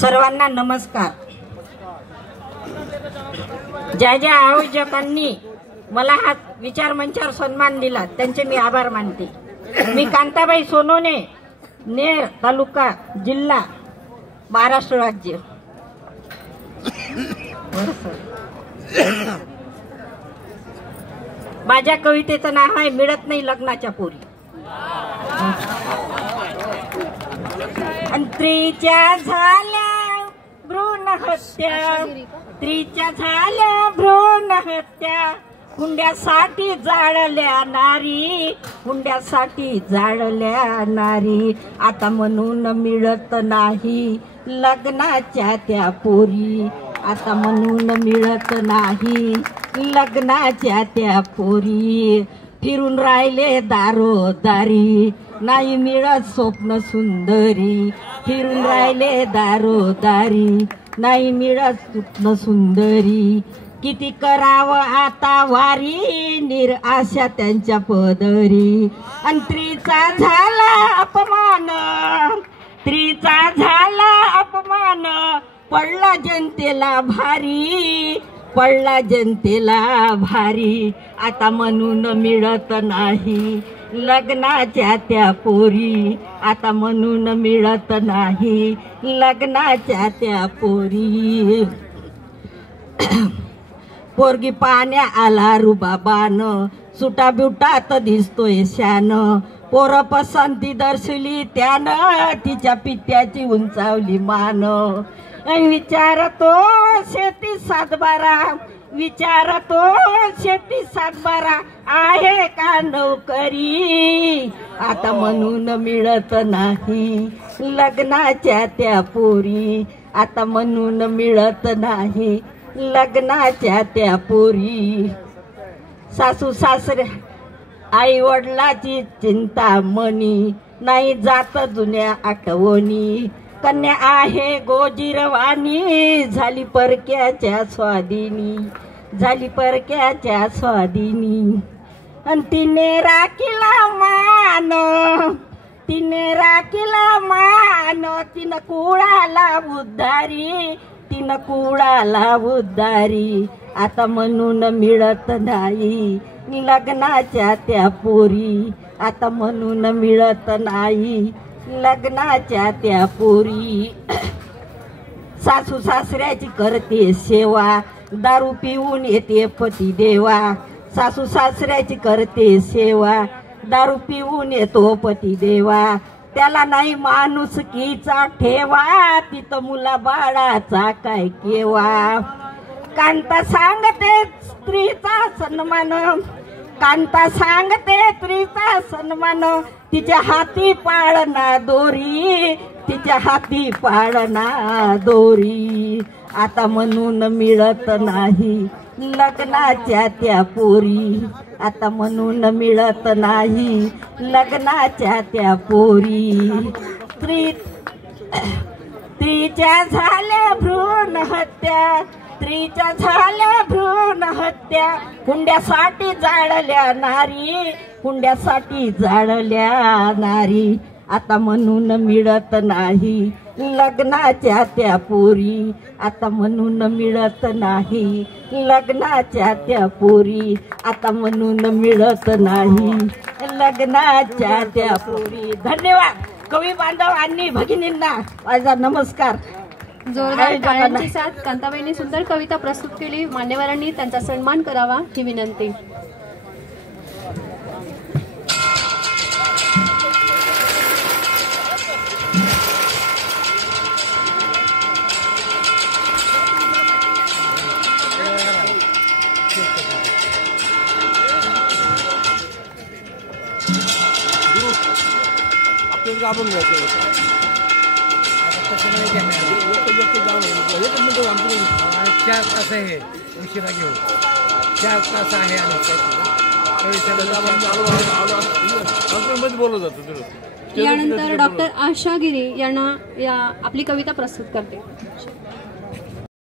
सर्वांना नमस्कार। ज्या ज्या आयोजकांनी मला हा विचार मंचावर सन्मान दिला त्यांचे मी आभार मानते। मी कांताबाई सोनोने, नेर तालुका, जिल्हा, महाराष्ट्र राज्य। माझ्या कवितेचं नाव आहे मिळत नाही लग्नाच्या पोरी। स्त्रीच्या झाल्या भ्रूण हत्या, स्त्रीच्या झाल्या भ्रूण हत्या, हुंड्यासाठी जाळल्या नारी, हुंड्यासाठी जाळल्या नारी। आता म्हणून मिळत नाही लग्नाच्या त्या पोरी, आता म्हणून मिळत नाही लग्नाच्या त्या पोरी। फिरून राहिले दारोदारी, नाही मिळत स्वप्न सुंदरी, फिरून राहिले दारोदारी, नाही मिळत स्वप्न सुंदरी। किती करावं आता वारी, निराशा त्यांच्या पदरी। आणि स्त्रीचा झाला अपमान, स्त्रीचा झाला अपमान, पडला जनतेला भारी, पडला जनतेला भारी। आता म्हणून मिळत नाही लग्नाच्या त्या पोरी, आता म्हणून मिळत नाही लग्नाच्या त्या पोरी। पोरगी पाण्या आला रुबाबान, सुटा बिवटात दिसतोय शान, पोर पसंती दर्शली त्यानं, तिच्या पित्याची उंचावली मान। विचारतो शेती सातबारा, विचारतो शेती सातबारा, आहे का नोकरी। आता म्हणून मिळत नाही लग्नाच्या त्या पोरी, आता म्हणून मिळत नाही लग्नाच्या त्या पोरी। सासू सासरे आई वडिलाची चिंता मनी, नाही जात जुन्या आठवणी। कन्या आहे गोजीरवाणी, झाली परक्याच्या स्वादिनी, झाली परक्याच्या स्वादिनी। आणि तिने राखीला मान, तिने राखीला मान, तिनं कुळाला उद्धारी, तिनं कुळाला उद्धारी। आता म्हणून मिळत नाही लग्नाच्या त्या पोरी, आता म्हणून मिळत नाही लग्नाच्या त्या पोरी। सासू सासऱ्याची करते सेवा, दारू पिऊन येते पती देवा, सासू सासऱ्याची करते सेवा, दारू पिऊन येतो पती देवा। त्याला नाही माणुसकीचा ठेवा, तिथं मुला बाळाचा काय केवा। कांता सांगते स्त्रीचा सन्मान, कांता सांगते स्त्रीचा सन्मान, तिच्या हाती पाळणा दोरी, तिच्या हाती पाळणा दोरी। आता म्हणून मिळत नाही लग्नाच्या त्या पोरी, आता म्हणून मिळत नाही लग्नाच्या त्या पोरी। स्त्रीच्या झाल्या भ्रूण हत्या, स्त्रीच्या झाल्या भ्रूण हत्या, हुंड्यासाठी जाळल्या नारी, हुंड्यासाठी जाळल्या नारी। आता म्हणून मिळत नाही लग्नाच्या त्या पोरी, आता म्हणून मिळत नाही लग्नाच्या त्या पोरी, आता म्हणून मिळत नाही लग्नाच्या त्या पोरी। धन्यवाद कवी बांधव आणि भगिनींना माझा नमस्कार। जोरदार टाळ्यांची साथ। कांताबाईंनी सुंदर कविता प्रस्तुत केली। मान्यवरांनी त्यांचा सन्मान करावा ही विनंती। चार तास आहे, उशिरा घेऊ, 4 तास आहे यानंतर डॉक्टर आशा गिरी यांना आपली कविता प्रस्तुत करते।